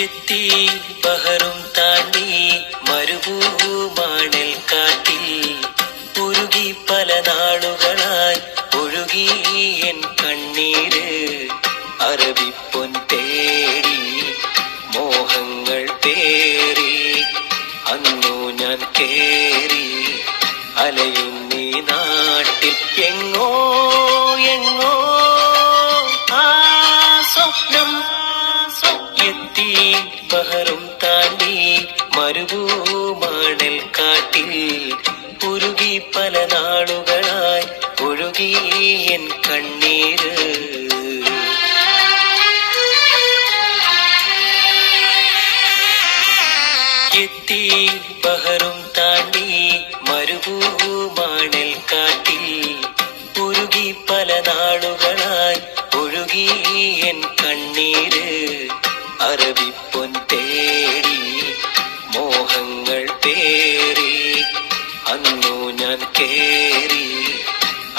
എത്തി ബഹറും താണ്ടി മരുഭൂമാണിൽ കാട്ടിൽ ഉരുകി പല നാളുകളായി ഒഴുകി എൻ കണ്ണീര് അറബിപ്പൊൻ തേടി മോഹങ്ങൾ പേറി അന്നു ഞാൻ കേറി അലയുന്നീ നാട്ടിൽ എങ്ങോ എങ്ങോ ആ സ്വപ്നം എത്തി ബഹറും താണ്ടി മരുഭൂമാണിൽ കാട്ടിൽ ഉരുകി പല നാളുകളായി ഒഴുകി എൻ കണ്ണീര് എത്തി ബഹറും താണ്ടി മരുഭൂമാണിൽ കാട്ടിൽ ഉരുകി പല നാളുകളായി ഒഴുകി എൻ കണ്ണീര് അറബിപ്പൊൻ തേടി മോഹങ്ങൾ പേറി അന്നു ഞാൻ കേറി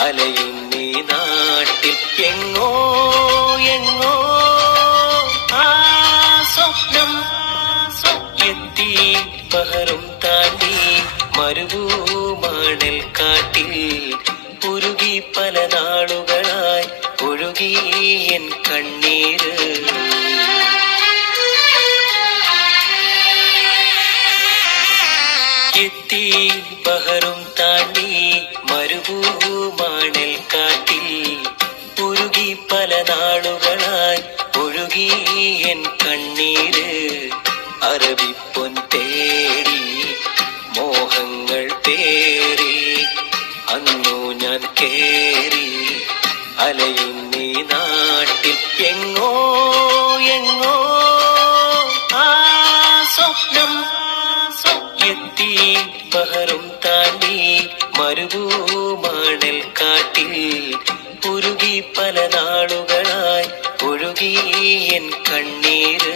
അലയുന്നീ നാട്ടിൽ എങ്ങോ എങ്ങോ ആ സ്വപ്നം എത്തി ബഹറും താണ്ടി മരുഭൂമാണിൽ കാട്ടിൽ ഉരുകി പല നാളുകളായി ഒഴുകി എൻ കണ്ണീര് എത്തി ബഹറും താണ്ടി മരുഭൂമാണിൽ കാട്ടിൽ ഉരുകി പല നാളുകളായി ഒഴുകി എൻ കണ്ണീര് അറബിപ്പൊൻ തേടി മോഹങ്ങൾ പേറി അന്നു ഞാൻ കേറി അലയുന്നീ നാട്ടിൽ എങ്ങോ എങ്ങോ ആ സ്വപ്നം എത്തി ബഹറും താണ്ടി മരുഭൂമാണിൽ കാട്ടിൽ ഉരുകി പല നാളുകളായി ഒഴുകി എൻ കണ്ണീര്